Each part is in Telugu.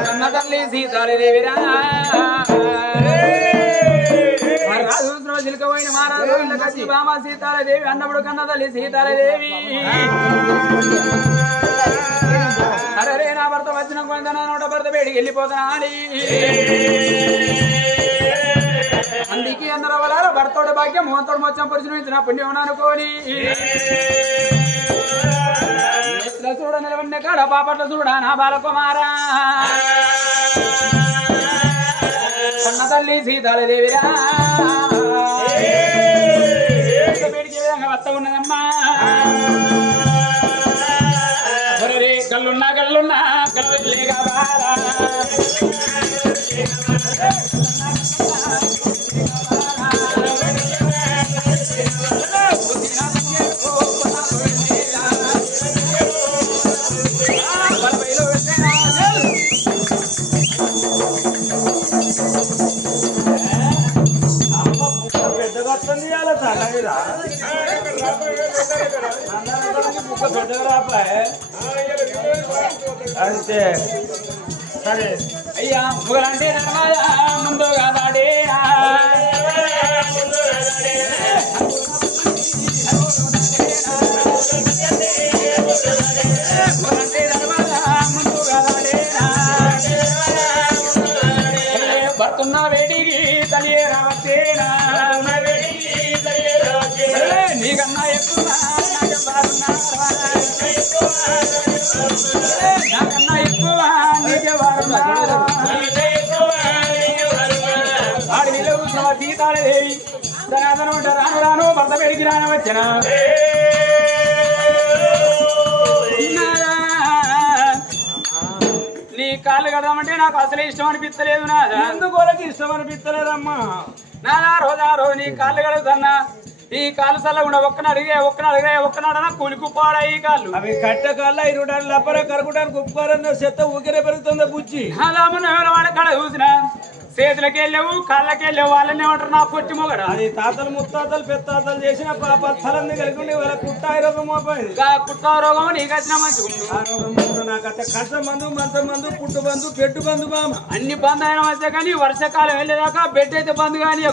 కన్న తల్లి సీతాదేవిరా చిలకపోయిన మహారాజు కచ్చి బామ సీతాదేవి అన్నప్పుడు కన్న తల్లి సీతాదేవి అరే నా భర్త వచ్చిన కొంత నోట భర్త బయటికి వెళ్ళిపోతున్నా అని అందుకే అందరూ వాళ్ళ భర్తోడు భాగ్యం మోహంతోడు మొత్తం పరిశీలించిన పుణ్యం అనుకోని చూడ నిలవన్న కాడ పాపట్ల చూడ నా బాలకుమారా కన్న తల్లి సీతాదేవిరా బయటికి విధంగా వస్త ఉన్నదమ్మా కళ్ళున్నా కళ్ళున్నా కళ్ళు లేక బారా పెద్దగా వస్తుంది అలా తగ్గదా బుక్క పెద్దగా రాపాయ్ అంతే సరే అయ్యా ముగలంటే ముందుగా దాడేనా భర్తున్న వేడికి తలియే రావచ్చేనా నీకన్నా ఎక్కువ నాకన్నా ఎక్కువ నీకే వారున్నారు ఆడి నిలవు సీతాదేవి ధనాదనం రాను రాను భర్త వేడికి రాని వచ్చిన నీ కాళ్ళు కడదామంటే నాకు అసలు ఇష్టం అనిపిస్తలేదు నాదా ఎందుకోలకి ఇష్టం అనిపిస్తలేదమ్మా నాదా రోజు నీ కాళ్ళు కడుగుతున్నా ఈ కాళ్ళు చల్లకుండా ఒక్కనాడనా కూలికుప్పాడా ఈ కాళ్ళు అవి కట్ట కాళ్ళ ఇరుడాలు లబ్బర కరుగుడానికి ఉప్పుకోరన్న చెత్త ఊకిరే పెరుగుతుందా బుజ్జి అదామన్న వాళ్ళ కాడ చూసిన చేతులకి వెళ్ళావు కాళ్ళకి వెళ్ళావు వాళ్ళని ఏమంటారు నా పొట్టి మొగడ అది తాతలు ముత్తాతలు పెత్తాతలు చేసిన పత్తాలన్నీ కలిగి వాళ్ళ కుట్టాయి రోగం మోపోయింది కుట్ట రోగం నీకు వచ్చిన మంచిగా ఆ రోగం నాకు అట్ట కంట మందు మంత మందు పుట్టు బంధు పెట్టు బంధు బామ అన్ని బంద్ అయిన మధ్య కానీ వర్షాకాలం వెళ్ళేదాకా బెడ్ అయితే బంద్ కానీ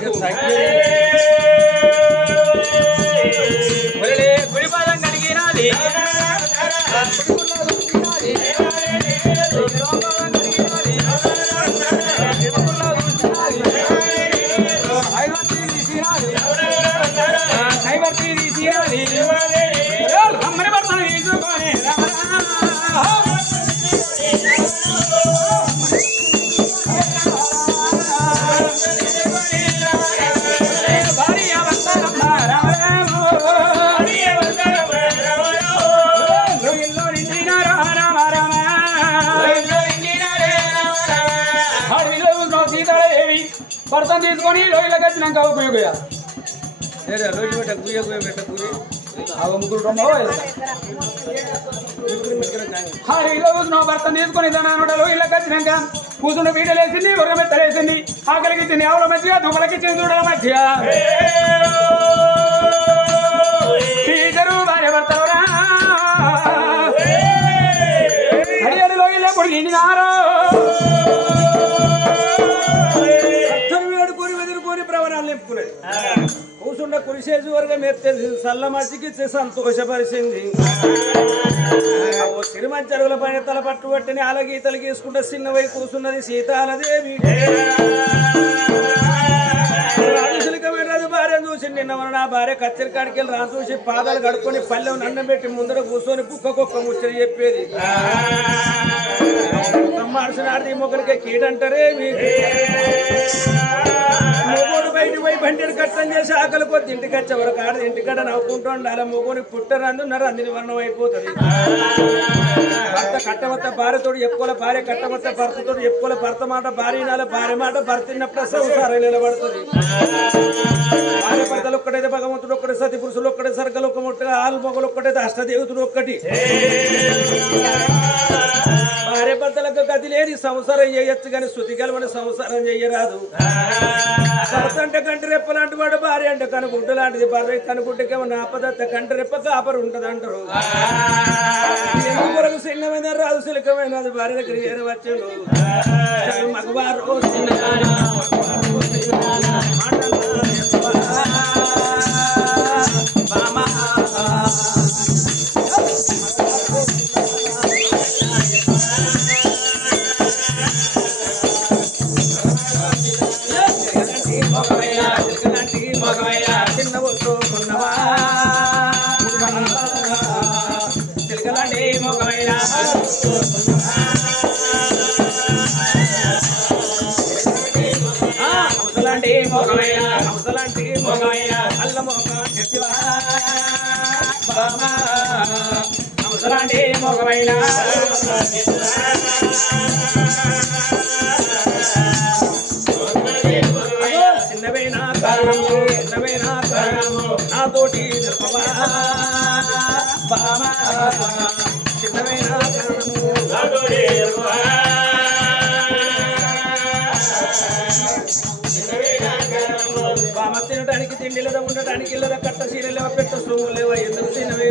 గుడిపాదం కడిగినది అమ్మని భర్తను తీసుకొని సీతాదేవి భర్తను తీసుకొని లోయలోకి వచ్చినాక ఉపయోగ రోజు పెట్ట పూరి ముగ్గురు భర్త తీసుకుని ఇళ్ళకి వచ్చినాక కూర్చున్న బీడలు వేసింది ఉరగ మెత్తలు వేసింది ఆకలికి ఇచ్చింది ఆవుల మధ్య దుమ్మలకి ఇచ్చింది దూడల మధ్య ఇద్దరు భార్య భర్తవరా హరియాణలో ఇళ్ళ పొడి నిండినారో వేడుకొని వెదురుకొని ప్రవరాలు నింపుకునేది కూర్చుండ కురిసేసి వర్గం ఎత్తేది సల్ల మధ్యకి సంతోషపరిచింది తిరుమల చెరువుల పైన తల పట్టు పట్టిని అలగీతలు గీసుకుంటే చిన్నవై కూర్చున్నది సీతాలదేవి రాజు భార్య చూసి నిన్న నా భార్య కచ్చరి కాడికి వెళ్ళి రాజు చూసి పాదాలు కడుక్కొని పల్లెం అన్నం పెట్టి ముందర కూర్చొని కుక్క ముచ్చని చెప్పేది మార్చినాడు ఈ మొక్కలకే కీడంటారేమి మొగోడు బయట పోయి బండిని కట్టం చేసి ఆకలి కొద్ది ఇంటికి వచ్చే వరకు ఆడది ఇంటికాడ నవ్వుకుంటూ ఉండాలి మొగోని పుట్టరందున్నారు అన్ని వర్ణం అయిపోతుంది భర్త కట్టమత్త భార్యతోడు చెప్పుకోలే భార్య కట్టమత్త భర్తతోడు చెప్పుకోలే భర్త మాట భార్య వినాలి భార్య మాట భర్త విన్నప్పుడు సంసారం నిలబడుతుంది భార్య భర్తలు ఒక్కడైతే భగవంతుడు ఒక్కడే సతి పురుషులు ఒక్కడే సర్గలు ఒక్క ముట్టగా ఆలు మొగలు ఒక్కడైతే అష్టదేవతుడు ఒక్కటి భార్య భర్తలకు గతి లేని సంసారం చేయొచ్చు కానీ శృతికలమని సంసారం చెయ్యరాదు భర్త అంటే కంటి రెప్ప లాంటి వాడు భార్య అంటే కనుగుంట లాంటిది భార్య కనుగుంటకేమో ఆపదత్త కంటి రెప్ప కాపరు ఉంటది అంటారు చిలకమైనది భార్య దగ్గర ఏరవచ్చును మగవారు చిన్న వస్తూ కొన్నవా చిలకలాంటి మొగమైన అవసలాంటి మొగమైన అవసలాంటి మొగమైన అల్ల మొగ అవసలాంటి మొగమైన చిన్నవైన కారణము చిన్నవైన కారణము నాతోటి చెప్పవా బామా చిన్నవైన కారణము నాతోటి చెప్పవా బామ తినడానికి తిండిలో ఉండటానికి ఇళ్ళ కట్ట సీరలు పెట్ట సొమ్ము లేవా ఎందుకు తినవే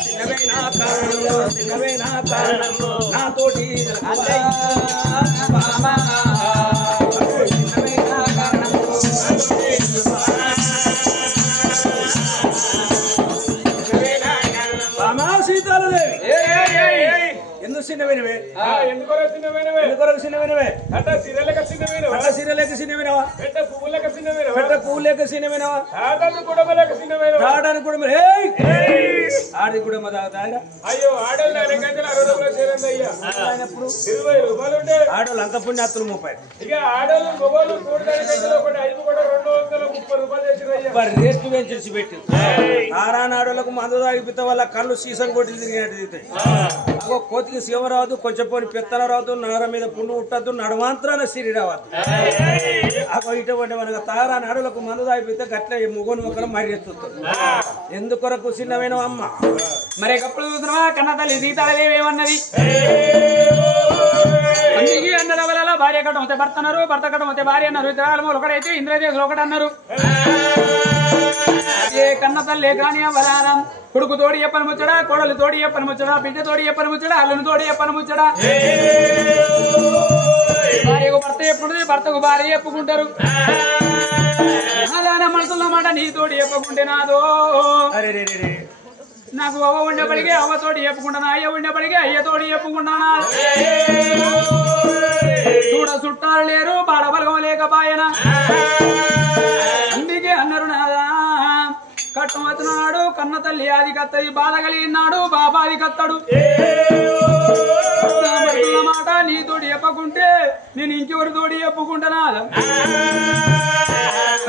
చిన్నవైన కారణము చిన్నవైన కారణము నాతోటి చిన్నవైన కారణము బామా సీతాలదేవి ఎందుకు చిన్నవినవే ఎందుకు చిన్నవినవే అట్ట సీరలేక చిన్నవినవా పెట్ట పువ్వులేక చిన్నవినవా తాడానికి కూడా ఆడి కూడా తాగరా అయ్యో ఆడోళ్ళు ఆడోళ్ళు అంత పుణ్యాత్తులు 30 ఇక ఆడోళ్ళు మొగోళ్ళు రేట్లు పెంచేసి పెట్టి ఆరానాడోళ్ళకు మందు తాగిపితే వాళ్ళ కళ్ళు సీసం కొట్టి తిరిగినట్టు తిరుగుతాయి కోతికి సీమ రావద్దు కొంచెం పోని పెత్తన రావద్దు నార మీద పుండు ఉట్టద్దు నడమాంత్రాన సిరి రావద్దు ఇటువంటి మనకు తారానాడులకు మందు తాగిపితే గట్ల ముగ్గురు మొక్కలు మరిస్తుంది ఎందుకొరకు చిన్నమైన అమ్మ మరి కప్పుడు చూస్తున్నావా కన్న తల్లి సీతాదేవి ఏమన్నది అందుకే అన్నల వల్ల భార్య కట్టం వస్తే భర్త అన్నారు భర్త కట్టం వస్తే భార్య అన్నారు ఇతరాలు ఒకడైతే ఇంద్రదేశులు ఒకటి అన్నారు ఏ కన్న తల్లి కానీ అవలారం కొడుకు తోడి చెప్పని ముచ్చడా కోడలు తోడి చెప్పని ముచ్చడా బిడ్డ తోడి చెప్పని ముచ్చడా అల్లుని తోడి చెప్పని ముచ్చడా భార్యకు భర్త చెప్పుకుంటుంది భర్తకు భార్య చెప్పుకుంటారు అలా మనసులో మాట నీ తోడి చెప్పుకుంటే నాదో నాకు అవ్వ ఉండేపడికి అవ్వతోటి చెప్పుకుంటాను అయ్య ఉండేపడికి అయ్యతోటి చెప్పుకుంటానా చూడ చుట్టాలు లేరు బాడబలగం లేకపాయన అందుకే అన్నారు నాదా కట్టం వచ్చినాడు కన్న తల్లి అది కత్తది బాధ కలిగినాడు బాబాది కత్తడు మాట నీతోటి చెప్పకుంటే నేను ఇంకెవరితోటి చెప్పుకుంటానా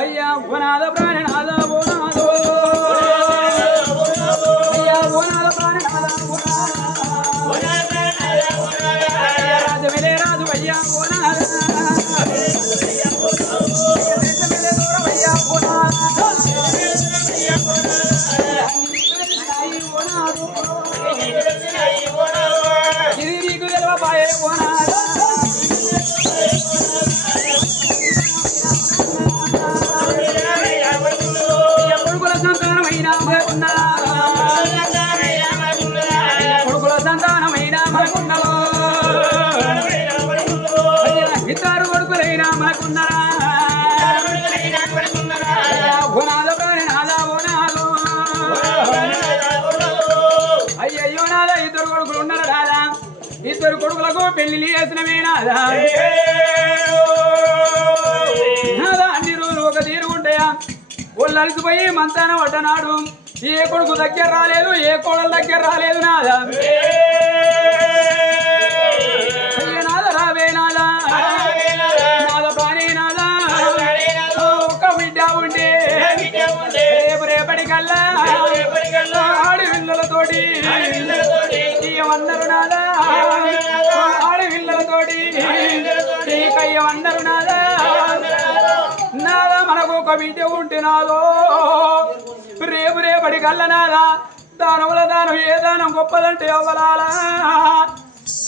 అయ్యా ఓనాద ప్రాణనాద ఓనాదో రాజు రాజు అయ్యా ఇది నీకు తెలవపాయే కొడుకుల సంతానమైన కొడుకుల సంతానమైన మనకున్నదో ఇద్దరు కొడుకులైనా మనకున్నారా ఓనాదో ప్రాణనాదా ఓనాదో అయ్యయ్యో నాదా ఇద్దరు కొడుకులు ఉన్నారు రాదా ఇద్దరు కొడుకులకు పెళ్లి చేసినమేనాదా నాదా అన్ని రోజులు ఒక తీరు ఉంటాయా వాళ్ళు అలసిపోయి మంతాన పడ్డనాడు ఏ కొడుకు దగ్గర రాలేదు ఏ కోడల దగ్గర రాలేదు నాదా నాద రావే నాదా నాద ప్రాణి నాదా ఒక్క బిడ్డ ఉండే రేపు రేపటికల్లా ఆడి పిల్లలతోటి అందరు నాదా ఆడి పిల్లలతోటి అందరు నాదా నాదా మనకు ఒక బిడ్డ ఉంటే నాదో రేపు రేపటి కల్ల నాదా దానముల దానం ఏ దానం గొప్పదంటే అవ్వలాలా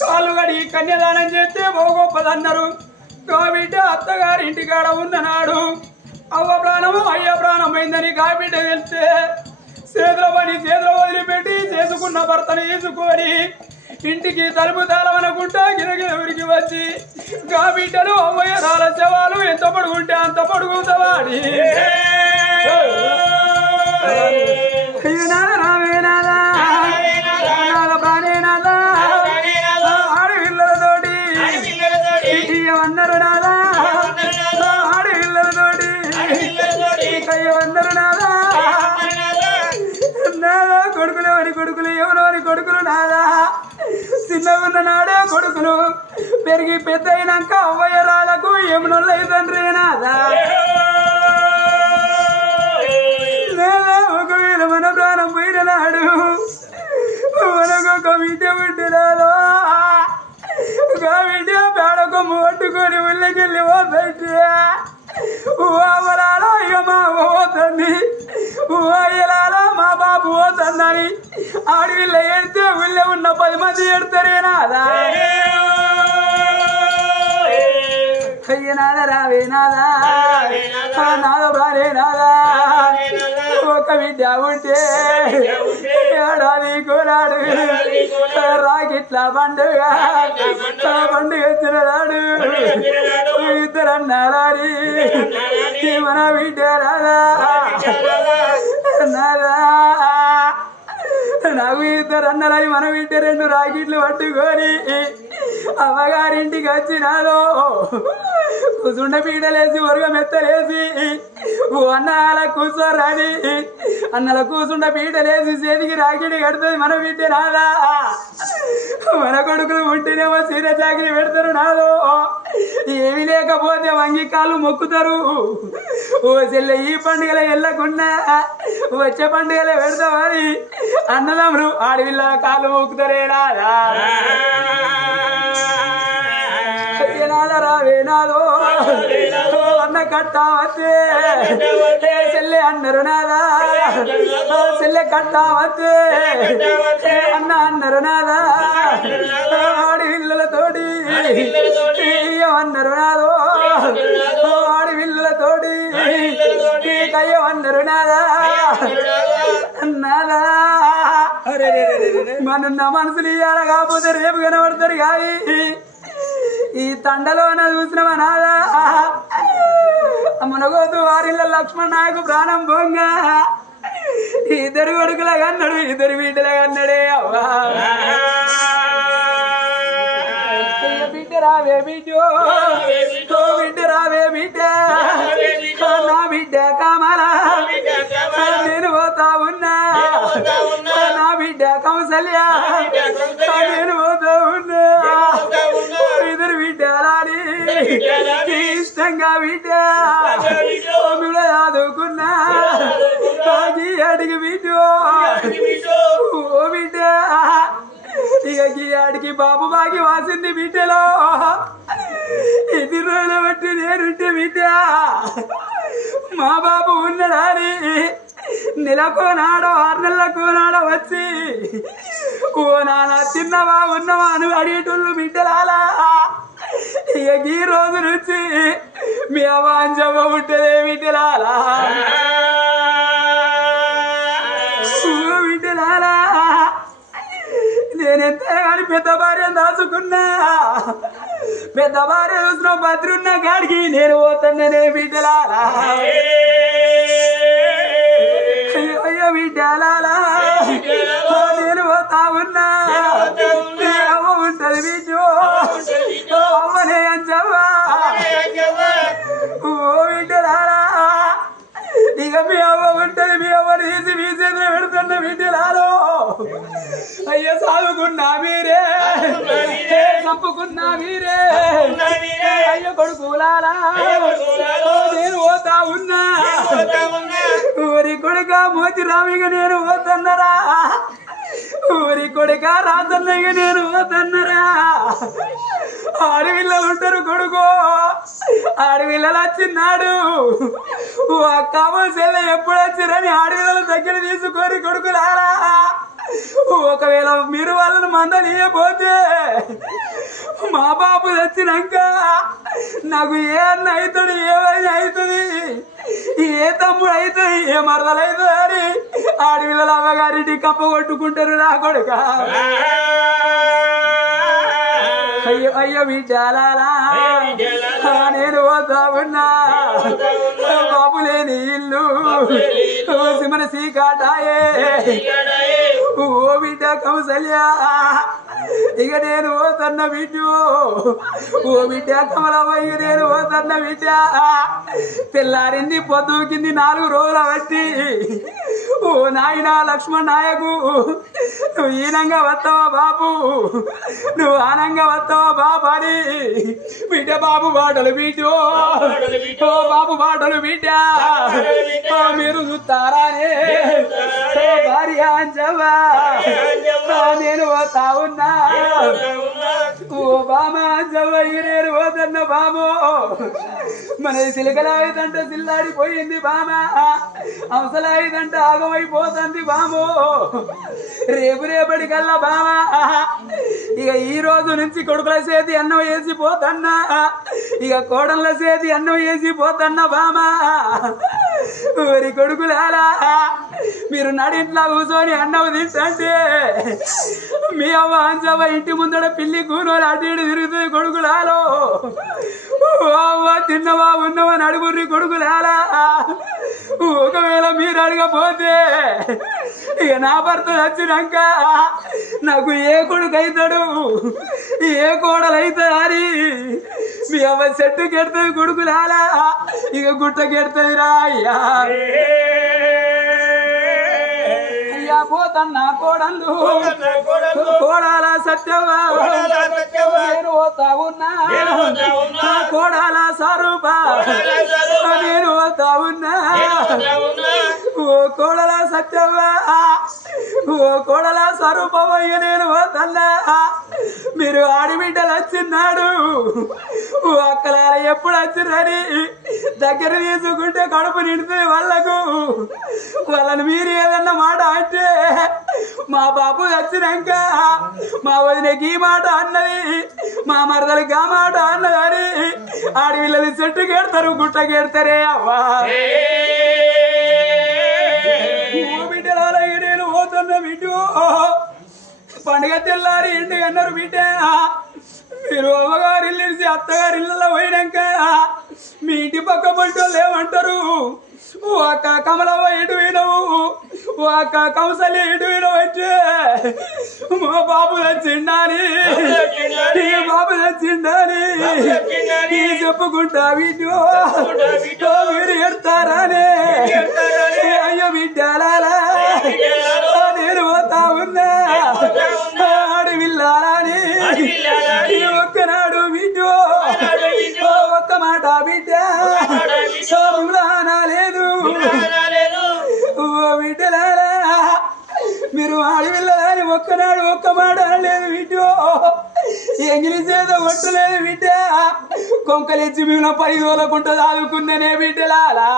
కాళ్ళు గడి కన్యాదానం చేస్తే ఓ గొప్పదన్నారు కాబిడ్డ అత్తగారి ఇంటికాడ ఉన్ననాడు అవ్వ ప్రాణము అయ్య ప్రాణమైందని కాబిడ్డ వెళ్తే చేతుల పని చేతులు వదిలిపెట్టి చేసుకున్న భర్తను తీసుకొని ఇంటికి తలుపు తాళమనుకుంటా గిరగిర ఉరికి వచ్చి గా బిడ్డలు అమ్మయ్య రాల శవాలు ఎంత పడుకుంటే అంత పడుకుంటావాడి ఆడపిల్లలతోటి అన్నారు నాదా ఆడపిల్లలతోటి అయ్యవన్నారు నాదా నాదా కొడుకులు ఎవరి కొడుకులు ఎవరెవరి కొడుకులు నాదా చిన్నగున్న నాడే కొడుకులు పెరిగి పెద్ద అయినాక అవ్వయ్యరాలకు ఏమనొల్ల తండ్రి నాదా ఒకవేళ మన ప్రాణం పోయిన నాడు మనకొక విద్య పుట్టినాలో విద్య పేడ కొమ్ము పట్టుకొని ఉళ్ళకెళ్ళి పోతుంటే అమ్మలాలో ఇక మా పోతుంది అయ్యలాలో మా బాబు పోతుందని ఆడవిల్ల ఏడితే ఊళ్ళో ఉన్న 10 మంది ఏడుతారే నాదా అయ్య నాద రావే నాదా నాద బాలే నాదా ఒక విద్య ఉంటే ఏడాది కోరాడు రాకిట్ల పండుగ వచ్చినాడు ఇద్దరు అన్నారాని మన బిడ్డ రాదా నాదా నాకు ఇద్దరు అన్నారని మన బిడ్డ 2 రాకిట్లు పట్టుకొని అమ్మగారింటికి వచ్చినాదో కూసుండ పీటలేసి ఒరుగ మెత్తలేసి అన్నాల కూర్చోరాని అన్నల కూసుండ పీటలేసి చేతికి రాకిడి కడుతుంది మన బిడ్డ నాదా మన కొడుకులు ఉంటేనేమో చీర చాకిరి పెడతారు నాదో ఏమి లేకపోతే వంగి కాళ్ళు మొక్కుతారు ఓ చెల్లె ఈ పండుగల వెళ్ళకుండా వచ్చే పండుగలే పెడతామని అన్నదమ్ములు ఆడవిల్ల కాళ్ళు మొక్కుతారే నాదా రావే నాదో అన్న కట్టావతే చెల్లె అన్నారు నాదా చెల్లె కట్టావతే అన్న అన్నారు నాదా ఆడి పిల్లలతోటి అన్నారు నాదో ఆడి పిల్లలతోటి కయ్యమన్నారు నాదా నాదా మనున్న మనసులు ఇయ్యాల కాకపోతే రేపు కనబడతారు కానీ ఈ తండలోన చూసినవా నాదా మునగోతు వారిల్ల లక్ష్మణ నాయకు ప్రాణం బొంగ 2 కొడుకులాగా అన్నాడు 2 బిడ్డలాగా అన్నాడే అవ్వా బిడ్డ రావే బిడ్డో బిడ్డ రావే బిడ్డ నా బిడ్డ కామలా నేను పోతా ఉన్నా నా బిడ్డ కౌసల్య నేను పోతా ఉన్నా 2 బిడ్డలాని ఇష్టంగా బిడ్డ చదువుకున్నా అడిగి బిడ్డ ఓ బిడ్డ ఇక గీయాడికి బాబు బాగి వాసింది బిడ్డలో 2 రోజులు బట్టి నేనుంటే బిడ్డ మా బాబు ఉన్నాడని నెలకో నాడో 6 నెలలకో నాడో వచ్చి ఓ నాన్న తిన్నవా ఉన్నవా అని అడిగేటోళ్ళు బిడ్డలాలా ఇక ఈ రోజు నుంచి మీ అవాంజమ్మ ఉంటదే బిడ్డలాలా బిడ్డలాలా నేనెంత కానీ పెద్ద భార్య దాచుకున్నా పెద్ద భార్య చూసిన భద్రున్న కాడికి నేను పోతానే బిడ్డలాలా అయ్యో బిడ్డలాలా నేను పోతా ఉన్నా అమ్మ ఉంటది బిడ్డో అమ్మనే అంచవ్వా ఓ బిడ్డలాలా ఇక మీ అమ్మ ఉంటది మీ అమ్మని తీసి మీ చేతిలో పెడుతున్న బిడ్డలాలో అయ్యో సాగుకున్నా మీరే చంపుకున్నా మీరే అయ్యో కొడుకులాలా నేను పోతా ఉన్నా ఊరి కొడుక మోతి రామిగా నేను పోతన్నరా ఊరి కొడుక రాజన్నయ్య నేను పోతన్నరా ఆడపిల్లలు ఉంటారు కొడుకో ఆడపిల్లలు వచ్చిన్నాడు అక్క చెల్లె ఎప్పుడు వచ్చిరని ఆడపిల్లల దగ్గర తీసుకొని కొడుకులారా ఒకవేళ మీరు వాళ్ళని మందలియపోతే మా బాబు తెచ్చినాక నాకు ఏ అన్న అవుతాడు ఏమైనా అవుతుంది ఏ తమ్ముడు అవుతుంది ఏ మరదలు అవుతుంది అని ఆడపిల్లల అమ్మగారింటి కప్ప కొట్టుకుంటారు నా కొడుక అయ్యో అయ్యో విద్యాలా నేను పోతా ఉన్నా బాబు లేని ఇల్లు సిమన సీకాటాయే ఓ బిడ్డ కౌసల్య ఇక నేను పోతన్న బిడ్డ ఓ బిడ్డ కమలమ్మ ఇక నేను పోతన్న బిడ్డ తెల్లారింది పొద్దుకింది 4 రోజుల బట్టి ఓ నాయన లక్ష్మణ్ నాయకు నువ్వు ఈనంగా వస్తావా బాబు నువ్వు ఆనంగా వస్తావా బాబు అని బిడ్డ బాబు బాటలు బిడ్డ ఓ బాబు బాటలు బిడ్డ మీరు చూస్తారానే భార్య అంజవ్వా నేను పోతా ఉన్నా ఓ బామ అంజవ్వ నేను పోతన్న బాబు మన సిలకలాయిదంటే సిల్లాడిపోయింది బామ అవసలాయిదంటే ఆగమైపోతుంది బాము రేపు రేపటి కల్లా బామ ఇక ఈ రోజు నుంచి కొడుకుల చేతి అన్నం వేసిపోతన్నా ఇక కోడళ్ళ చేతి అన్నం వేసిపోతన్నా బామ మరి కొడుకులాలా మీరు నడింట్లో కూర్చొని అన్నం తింటే మీ అవ్వ అంజవ్వ ఇంటి ముందర పిల్లి కూనోలు అటు ఇటు తిరుగుతుంది కొడుకులాలో అవ్వ తిన్నవా ఉన్నవా నడుగురి కొడుకులాలా ఒకవేళ మీరు అడగపోతే ఇక నా భర్త వచ్చినాక నాకు ఏ కొడుకు అవుతాడు ఏ కోడలు అవుతుంది అని మీ అవ్వ చెట్టు కెడుతుంది కొడుకులాలా ఇక గుట్ట కెడుతుంది రా అయ్యా అయ్యా పోతన్నా కోడళ్ళు కోడాల సత్యవా నేను పోతా ఉన్నా కోడాల స్వరూప నేను పోతా ఉన్నా ఓ కోడల సత్యవా ఓ కోడల స్వరూపమయ్య నేను పోతన్నా మీరు ఆడిబిడ్డలు వచ్చిన్నాడు ఓ అక్కలాల ఎప్పుడు వచ్చిరని దగ్గర తీసుకుంటే కడుపు నిండుతుంది వాళ్ళకు వాళ్ళని మీరు ఏదన్నా మాట అంటే మా బాబు వచ్చినాక మా వదినకి ఈ మాట అన్నది మా మరదలకి ఆ మాట అన్నదని ఆడపిల్లలు చెట్టు కెడతారు గుట్ట కెడతారే అవ్వా బిడ్డలాల నేను పోతున్న బిడ్డ పండుగ తెల్లారి ఇంటి అన్నారు బిడ్డ మీరు అమ్మగారు ఇల్లు అత్తగారి ఇళ్ళలో పోయినాక మీ ఇంటి పక్క పంటోళ్ళు ఏమంటారు ఓ అక్క కమలవ్వ ఎటు వినవు ఓ అక్క కౌసల్య ఎటు వినవచ్చు మా బాబు వచ్చిండాని బాబు వచ్చిండాని చెప్పుకుంటా వీటో మీరు ఎడతారానే అయ్యో బిడ్డాలా నేను పోతా ఉన్నా ఆడవిల్లాలని ఒక్కనాడు బిడ్డో ఒక్క మాట బిడ్డ లేదు ఓ బిడ్డలారా మీరు ఆడవిల్లని ఒక్కనాడు ఒక్క మాట అనలేదు బిడ్డో ఎంగిలిస్ ఏదో కొట్టలేదు బిడ్డ కొంకలిచ్చి మేము 10 రోజులకుంటా చదువుకున్ననే బిడ్డలారా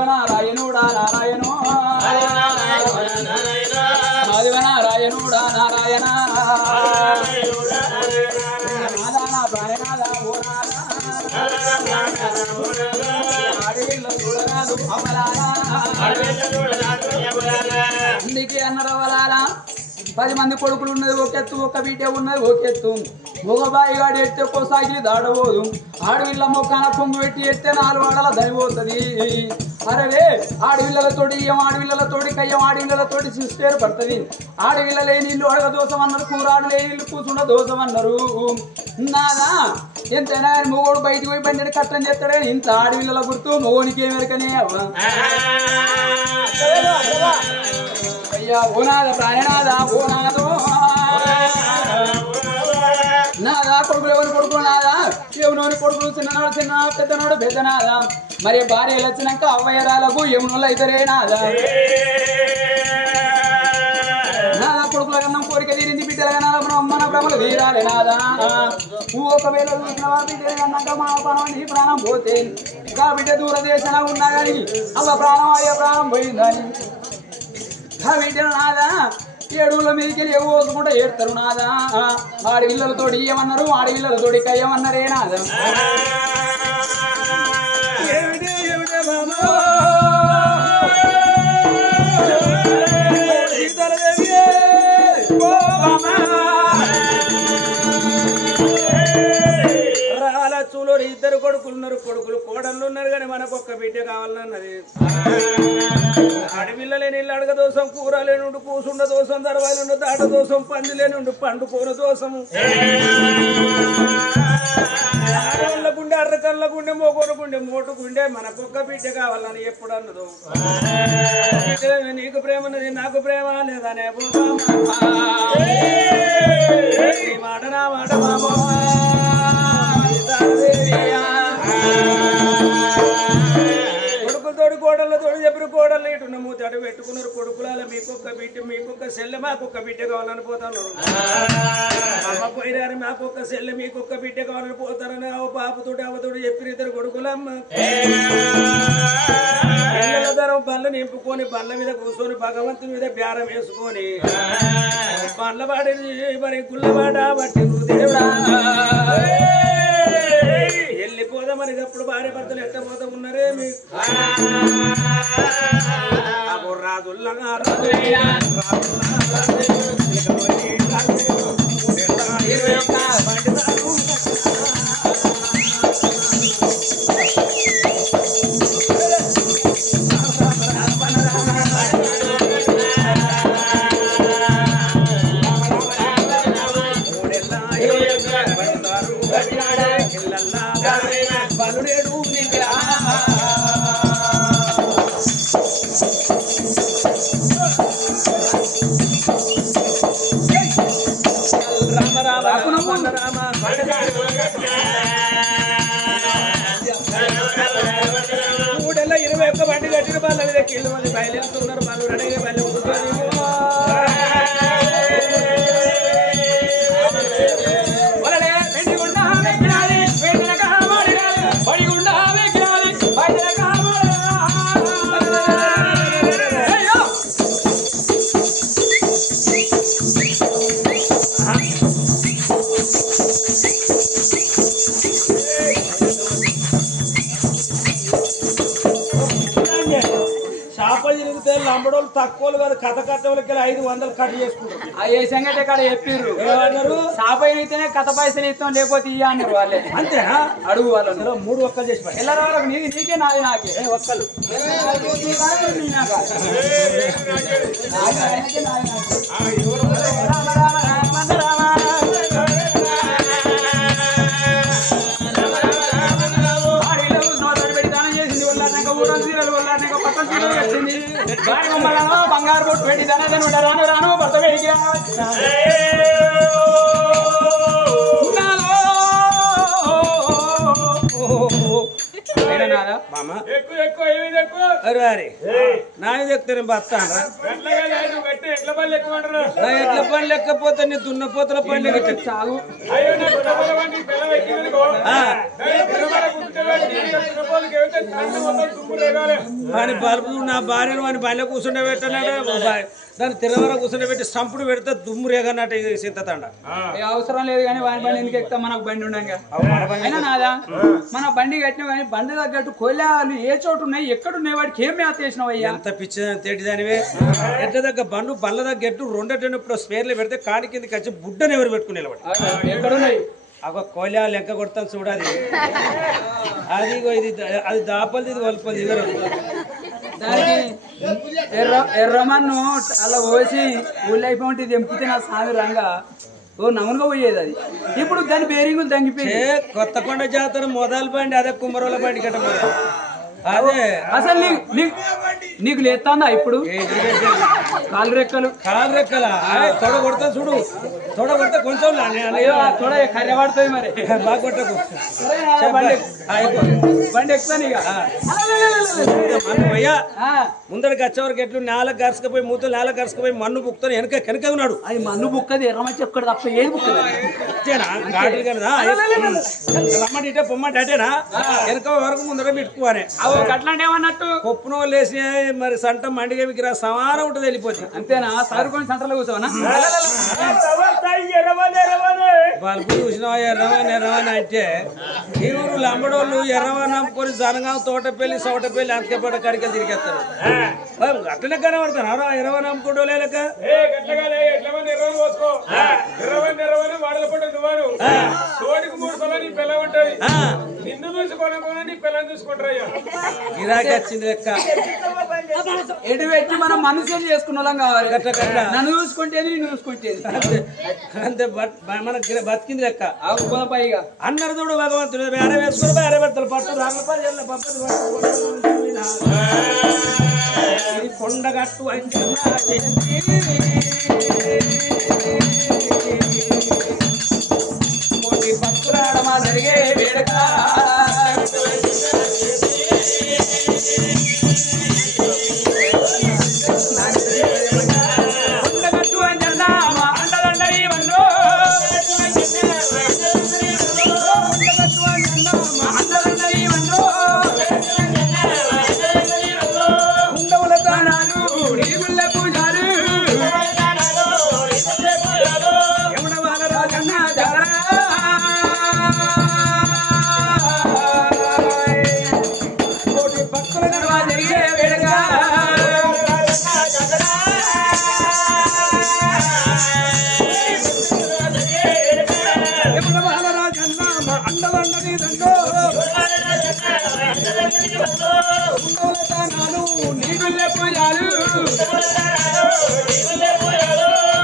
నారాయణుడా నారాయణో నారాయణుడా నారాయణ అందుకే అన్నరవలాలా 10 మంది కొడుకులు ఉన్నది ఒకెత్తు ఒక బిడ్డ ఉన్నది ఒకెత్తు ఒక బాయిగాడు ఎత్తే కోసాగిలి దాడబోదు ఆడవిళ్ళ మొక్కన పొంగు పెట్టి ఎత్తే 4 వాడల దరిపోతుంది అరవే ఆడవిళ్ళతోటి ఇయ్యం ఆడవిళ్ళతోటి కయ్యం ఆడవిళ్ళతోటి సిస్టేరు పడుతుంది ఆడవిళ్ళ లేని ఇల్లు అడగ దోషం అన్నారు కూరాడు లేని ఇల్లు కూర్చుండ దోషం అన్నారు నాదా ఎంతైనా మొగోడు బయటికి పోయి బండి కట్టం చేస్తాడే ఇంత ఆడవిళ్ళ గుర్తు మొగోనికి ఏమెరకనే అవ్వ అయ్యా ఓనాద ప్రాణనాద ఓనాదో నాదా కొడుకులు ఎవరు కొడుకులు నాదా ఎవనోని కొడుకులు చిన్ననాడు చిన్న పెద్దనాడు పెద్దనాదా మరి భార్యలు వచ్చినాక అవ్వయ్యరాలకు యమునోళ్ళు అయితేరే నాదా నాదా కొడుకుల కన్నా కోరిక తీరింది బిడ్డల కన్నా అమ్మన భ్రమలు తీరాలి నాదా ఒకవేళ చూసిన బిడ్డలు కన్నాక మా పనం నీ ప్రాణం పోతే బిడ్డ దూరదేశన ఉన్నా కానీ అలా ప్రాణం అయ్యే ప్రాణం పోయిందని ఆ బిడ్డను నాదా ఏడుగుల మీదకి పోసుకుంటా ఏడతారు నాదా ఆడపిల్లలతో ఇయ్యమన్నారు ఆడపిల్లలతోటి కయ్యమన్నారే నాదా రాలచూలో ఇద్దరు కొడుకులున్నారు కొడుకులు కోడళ్ళు ఉన్నారు కానీ మనకు ఒక్క బిడ్డ కావాలన్నది అడవిల్లలేని ఇల్లు అడగ దోషం కూర లేనుండు కూసుండ దోషం దర్వాలుండు దాట దోషం పంది లేనుండు పండుకోన దోషము ఆడవాళ్ళ గుండె అర్రకళ్ళ గుండె మోగోన గుండె మోటు గుండె మనకొక్క బిడ్డ కావాలని ఎప్పుడు అన్నదు నీకు ప్రేమ ఉన్నది నాకు ప్రేమ లేదనే మాట నా మాట కొడుకులతోటి కోడళ్ళతోటి చెప్పిన కోడళ్ళు ఇటున్న మూతి అటు పెట్టుకున్నారు కొడుకులాల మీకొక్క బిడ్డ మీకొక్క సెల్లె మాకొక్క బిడ్డ కావాలని పోతాను అమ్మ పోయినారు మాకొక్క సెల్లె మీకొక్క బిడ్డ కావాలని పోతారని బాబుతోటి అవ్వతోటి చెప్పిన ఇద్దరు కొడుకులమ్మ పిల్లల ధరం బల్ల నింపుకొని బల్ల మీద కూర్చొని భగవంతుని మీద బేరం వేసుకొని బల్ల పాడి మరి గుల్లబాట బట్టి దేవుడా వెళ్ళిపోదా మరి అప్పుడు భార్య భర్తలు ఎట్టపోతా ఉన్నారే రాజుల్లా మూడెల్ల 21 బండి కట్టిన బాల మీద కిళ్ళు మంది బయలుతున్నారు వాళ్ళు రెడీగా బయలు లంబడోళ్ళు తక్కువలు కాదు కథ కట్టలకి 500 కట్ చేసుకుంటారు ఏ సంగతి ఇక్కడ చెప్పిర్రు సాపైతేనే కథ పైసలు ఇస్తాం లేకపోతే ఇయ్య అన్నారు వాళ్ళే అంతేనా అడుగు వాళ్ళు 3 ఒక్కలు చేసి ఎల్లర వాళ్ళకి నీకే నాది నాకే ఒక్కలు బంగారు బొట్టు పెట్టి రాను రాను భర్త పెడికి నాది ఎక్కుతాను బస్తాను ఎట్ల పని లెక్కపోతే నీ దున్నపోతల పని లెక్క చాలు వాని బల్బు నా భార్యను వాని బల్ల కూర్చుండే పెట్టాలంటే దాన్ని తిరవర కూర్చుండే పెట్టి సంపుడు పెడితే దుమ్ము రేగన్నట్టు సింతతండ అవసరం లేదు కానీ వాని బండి ఎందుకు ఎక్కుతా మనకు బండి ఉండగా అయినా నాదా మన బండి కట్టినా కానీ బండి తగ్గట్టు కొల్లాలు ఏ చోటు ఉన్నాయి ఎక్కడున్నాయి వాడికి ఏం మేత చేసినావు అయ్యా ఎంత పిచ్చి తేటిదానివే ఎట్ల దగ్గర బండు బల్ల దగ్గట్టు రెండేటప్పుడు స్పేర్లు పెడితే కాడి కిందకి వచ్చి బుడ్డని ఎవరు పెట్టుకునే ఎక్కడున్నాయి అగ కోలా లెక్క కొడతాను చూడాలి అది ఇది అది దాపలది ఇది వలపది ఇవరు దానికి ఎర్రమన్ను అలా పోసి ఊళ్ళో అయిపోయి తెంపితే నా స్వామి రంగా ఓ నమ్మగా పోయేది అది ఇప్పుడు దాని బేరింగులు తగ్గిపోయి కొత్తకొండ జాతర మొదలు బండి అదే కుమ్మరోల బండి కట్ట అదే అసలు నీకు లేస్తాందా ఇప్పుడు కాలు రెక్కలు తొడ కొడతా చూడు తొడ కొడతా కొంచెం తొడ కర్రె పడుతుంది మరి బాగా కొట్టకు బండి ఎక్కుతాను ఇక అయ్యా ముందరికి వచ్చేవరకు ఎట్లు నేలకు గరుసుకుపోయి మూతలు నేలకు గరుసుకుపోయి మన్ను బుక్తాను వెనక ఉన్నాడు అది మన్ను బుక్కది ఎర్రమచ్చి ఒక్కడు తప్ప ఏది బుక్కది గాడులు కదా రమ్మంటే ఇటే పొమ్మంటే అటేనా వెనక వరకు ముందర పెట్టుకోవాలి అట్లాంటి ఏమన్నట్టు కొప్పున లేసి మరి సంట మండిగా విగ్రహ సమానం ఉంటుంది వెళ్ళిపోతుంది అంతేనా సారుకొని సంటలో కూర్చోవనా బల్బు చూసినా ఎర్రవని అంటే ఈ ఊరు లంబడోళ్ళు ఎర్రవని నమ్ముకొని జనగాం తోటపల్లి సోటపల్లి అంతకేపడ కడికలు తిరిగేస్తారు అట్లనే కనబడతారు ఎర్రవని నమ్ముకుంటూ లేక నిన్ను చూసుకోని పిల్లలు చూసుకుంటారయ్యా గిరాకీ వచ్చింది లెక్క ఎటు పెట్టి మనం మనుషులు చేసుకున్న వాళ్ళం కావాలి నన్ను చూసుకుంటేది నిన్ను చూసుకుంటేది అంతే మనకు బతికింది లెక్క పైగా అన్నారు చూడు భగవంతుడు వేరే వేసుకుని వేరే పెడతారు పట్టు రాళ్ళ పప్పది ఇది కొండగట్టు కోటి భక్తులాడమా జరిగే వేడుక కొండగట్టు అంజన్నా మా అండదండరి వల్లో కొండగట్టు అంజన్నా మా అండదండరి వల్లో ఉండవుల దానాలు నీగుళ్ళ పూజాలు యమున బాల రాజన్న జారా కోటి భక్తుల నడుమ జరిగే వేడుక యమున బాల రాజన్న మా అండదండరి దండో ఉండవుల దానాలు నీగుళ్ళ పూజాలు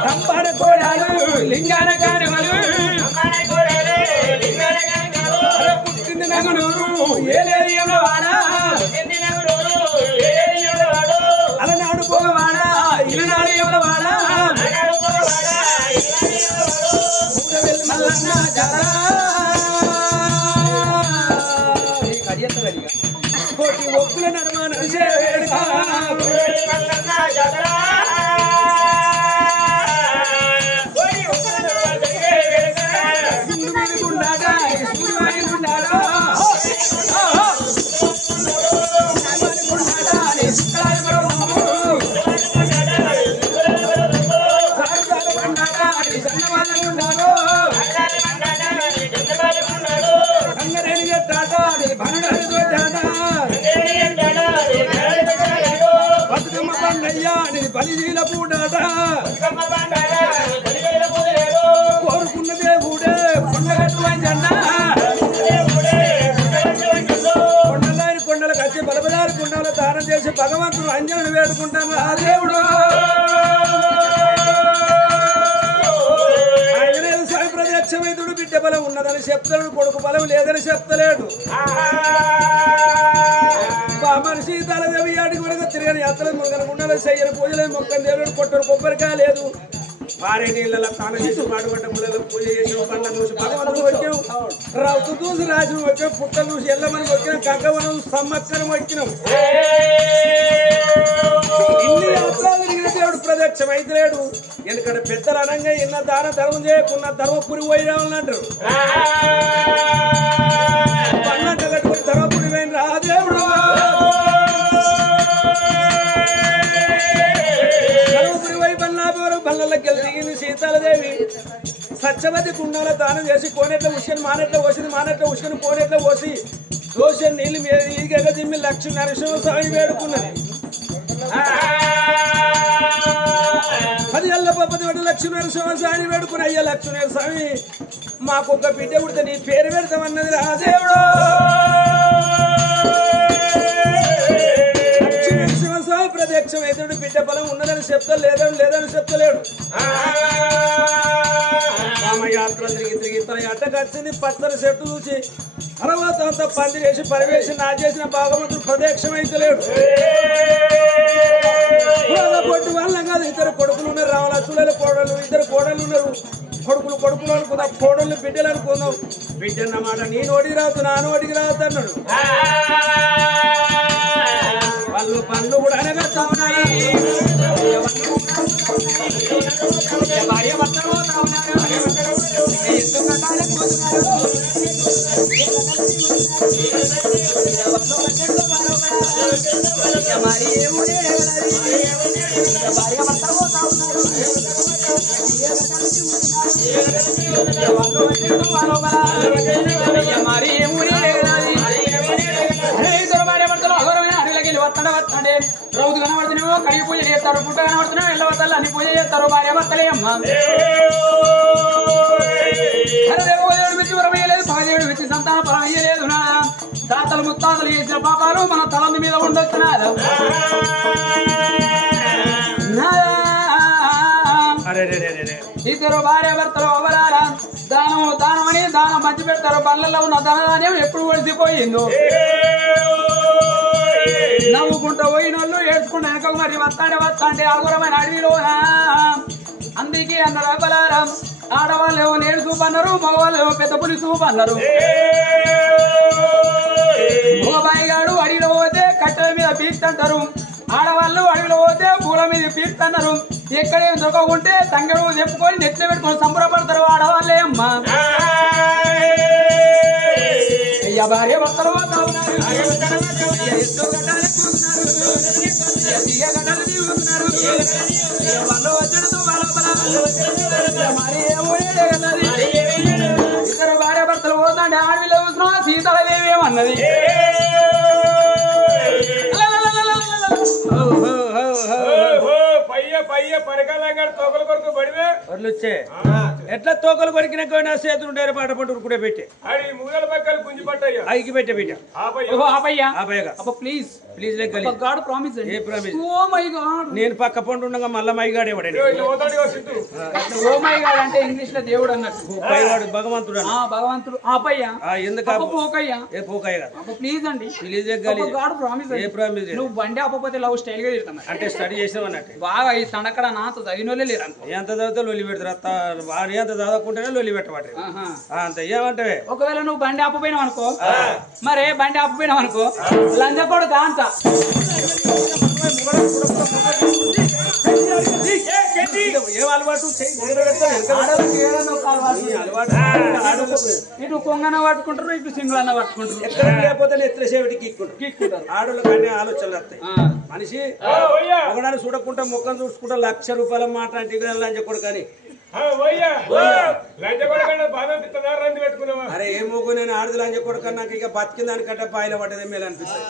రంపాడ కోడాలు లింగాన కానివలు పుట్టింది నగునూరు ఏలేరియలో వాడ అలనాడు పోగవాడ ఇలునాడు ఎవడ వాడ మూడవెల్లి మల్లన్న జారా కోటి ఒప్పుల నడుమ నడిచే వేడుక బతుకమ్మ పండయ్యా బలిజీల పూడాట కోరుకున్న దేవుడే కొండగట్టు అంజన్న కొండలారి కొండలకు వచ్చి బలబదారి కొండలు దానం చేసి భగవంతుడు అంజనుడు వేడుకుంటాను ఆ దేవుడు ఆంజనేయ స్వామి ప్రత్యక్షమైతుడు బిడ్డ బలం ఉన్నదని చెప్తాడు కొడుకు బలం లేదని చెప్తలేడు మనిషి తలదేవి ఆడికి వరకు తిరగని యాత్ర మునగనుకుండాలి చెయ్యని పూజలు మొక్కని దేవుడు కొట్టడు కొబ్బరికాయ లేదు భారీ నీళ్ళ తాను చేసి పాడుపడ్డ ముళ్ళలో పూజ చేసి పండ్ల చూసి భగవంతుడు వచ్చాం రౌతు చూసి రాజు వచ్చాం పుట్ట చూసి ఎల్లమని వచ్చినాం కక్కవనం సమ్మక్కనం వచ్చినాం ఇన్ని యాత్రలు తిరిగిన దేవుడు ప్రత్యక్షం అయితే లేడు ఎందుకంటే పెద్దలు అనంగా ఇన్న దాన ధర్మం చేయకున్న ధర్మపురి పోయినామని పన్నంట కట్టుకుని ధర్మపురి పోయిన రా దేవుడు ధర్మపురి పోయి బల్లకి దిగింది సీతాలదేవి సత్యవతి కుండాల దానం చేసి కోనెట్ల ఉసుకొని మానెట్ల పోసింది మానెట్ల ఉసుకొని కోనెట్ల పోసి దోష నీళ్ళు మీద దిమ్మి లక్ష్మీ నరసింహస్వామి వేడుకున్నది 10 ఏళ్ల పప్పది వడ్డ లక్ష్మీ నరసింహస్వామి వేడుకుని అయ్యా లక్ష్మీ నరస్వామి మాకొక బిడ్డ పుడితే నీ పేరు పెడతామన్నది రా దేవుడు లక్ష్మీ నరసింహస్వామి ప్రత్యక్షమైతుడు బిడ్డ బలం ఉన్నదని లేదని చెప్తలేడు రామయాత్ర తిరిగి తన అడ్డకు వచ్చింది పచ్చని చెట్టు చూసి తర్వాత అంతా పంది చేసి పరివేసి నా చేసిన భాగవంతుడు ప్రత్యక్షమైతలేడు పొట్టు వల్ల కాదు ఇద్దరు కొడుకులు ఉన్నారు రావాల చూడలు కోడలు ఇద్దరు కోడలు ఉన్నారు కొడుకులు అనుకుందాం కోడళ్ళు బిడ్డలు అనుకుందాం బిడ్డ అన్నమాట నీ నోటికి రావద్దు నా నోటికి రావద్దు అన్నాడు వాళ్ళు పనులు కూడా అనగలుగుతా ఉన్నాయి భార్య భర్త పోతా ఉన్నారు మరి ఏముడే భార్య భర్త పోతా ఉన్నారు మరి ఏముడే ఇద్దరు భార్య భర్తలు అఘోరమైన అడవిలోకి వెళ్ళి వస్తాడే రౌతు కనబడుతున్నామో కడిగి పూజ చేస్తారు పుట్ట కనబడుతున్నామో ఇళ్ళ వద్దలు అన్ని పూజ చేస్తారు భార్య భర్తలే అమ్మ దేవుడు మెచ్చి వరమయ్యలేదు పగదేవుడు మెచ్చి సంతాన ఫలం అయ్యలేదు నా తాతలు ముత్తాతలు చేసిన పాపాలు మన తల మీద ఉండొచ్చున్నారు ఇద్దరు భార్య భర్తలు అవరాల దానమని దానం మంచి పెడతారు పళ్ళల్లో ఉన్న ధనధాన్యం ఎప్పుడు ఒడిసిపోయిందో నవ్వుకుంటూ పోయినోళ్ళు ఏడ్చుకుంటూ వెనక మరి వస్తాంటే అఘోరమైన అడవిలోనా అందుకే అన్నారు అబలారం ఆడవాళ్ళు ఏమో నేడు చూపన్నారు మగవాళ్ళు ఏమో పెద్ద పులి చూపన్నారు మగబాయి గాడు అడవిలో పోతే కట్టెల మీద పీక్తంటారు ఆడవాళ్ళు అడవిలో పోతే పూల మీద పీక్తన్నారు ఎక్కడేం దొరకకుంటే తంగడు చెప్పుకొని నెత్తి పెట్టుకొని సంబరపడతారు ఆడవాళ్ళే అమ్మా అయ్యా భార్య భర్తలు ఇద్దరు భార్య భర్తలు పోతాండి ఆడవిలో చూసినా సీతాదేవి ఏమన్నది ఎట్లా తోకలు కొరికిన చేతులు ఉండే పాట పట్టు కూడా పెట్టి ఐకి పెట్టే బిడ్డ ప్లీజ్ ప్లీజ్ గాడ్ ప్రామిస్ ఏ ప్రామిస్ ఓ మై గాడ్ నేను పక్క పండు ఉండగా మళ్ళా మైగాడు ఎవడండి ఓ మై గాడ్ అంటే ఇంగ్లీష్ లో దేవుడు అన్నట్టు పైగాడు భగవంతుడు భగవంతుడు ఎందుకు పోకయ్యా ఏ పోకయ్య గారు ప్లీజ్ అండి ప్లీజ్ గాడ్ ప్రామిస్ ఏ ప్రామిస్ నువ్వు బండి అప్పపోతే లవ్ స్టైల్ గా తిడతాను అంటే స్టడీ చేసావు అన్నట్టు బాగా ఈ తనకడ నాతో చదివినోళ్ళే లేరు ఎంత చదివితే లొల్లి పెడతారు వాడు ఎంత చదవకుంటేనే లొల్లి పెట్టబట్టి అంత ఏమంటే ఒకవేళ నువ్వు బండి ఆపపోయినావు అనుకో మరే బండి ఆపపోయినావు అనుకో లంజపడు కాంత ఏం అలవాటు ఇటు కొంగన పట్టుకుంటారు ఇటు సింగులన్న పట్టుకుంటారు ఎక్కడ లేకపోతే ఎత్తుల సేవటి గీక్కుంటారు ఆడోళ్ళకి అన్ని ఆలోచనలు వస్తాయి మనిషి ఒకడాన్ని చూడకుండా ముఖం చూసుకుంటా ₹1,00,000 మాట అంటే లంచకొడు కానీ అరే ఏ మూగు నేను ఆడది లంచ కొడుకు నాకు ఇక బతికిన దానికంటే పాయల పడ్డదే మేలు అనిపిస్తుంది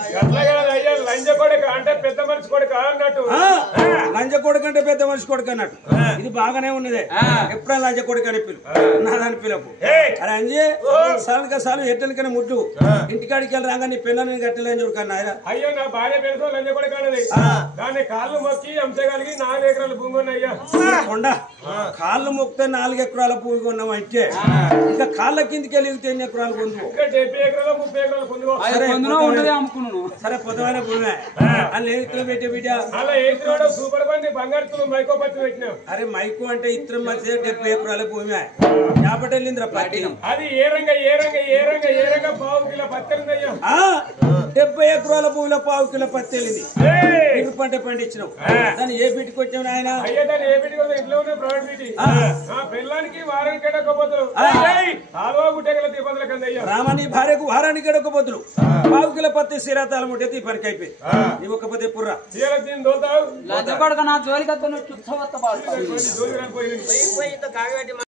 లంచ కొడుకు అంటే పెద్ద మనిషి కొడుకు అన్నట్టు ఇది బాగానే ఉన్నదే ఎప్పుడైనా లంచ కొడుకు అని పిలు నాదని పిలుపు అరే అంజే సాలు ఎట్టెలకనే ముడ్డు ఇంటికాడికి వెళ్ళి రాగా నీ పిల్లల్ని కట్టలేని చూడకన్నా అయ్యో నా భార్య పేరుతో లంచ కొడుకు అన్నది దాన్ని కాళ్ళు మొక్కి అంశగాలికి 4 ఎకరాలు భూమి ఉన్నాయ్యా కొండ కాళ్ళు మొక్కితే 4 ఎకరాల భూమి కొన్నాం అంటే ఇంకా కాళ్ళ కిందికి వెళ్ళి ఎన్ని ఎకరాలు కొందు 70 ఎకరాలు 30 ఎకరాలు అమ్ముకున్నాను సరే పొదమైన భూమి అలా ఎత్తులు పెట్టే బిడ్డ అలా ఏదో సూపర్ బండి బంగారు మైకో పత్తి పెట్టినావు అరే మైకు అంటే ఇతరం మధ్య 70 ఎకరాల భూమి యాపటి వెళ్ళిందిరా పార్టీ అది ఏ రంగా పావు కిలో పత్తి 70 ఎకరాల భూమిలో పావు కిలో పత్తి వెళ్ళింది పంట పండించినావు దాన్ని ఏ బిడ్డకి వచ్చావు ఆయన ఇంట్లో ప్రైవేట్ బిడ్డి పిల్లానికి వారానికి ఎడకపోతులు రామని భార్యకు వారానికి ఎడకపోతులు పావు కిలో పత్తి సిరాతాల ముట్టే తీపనికి అయిపోయింది నీ ఒక్కపోతే పుర్రా నా జోలికి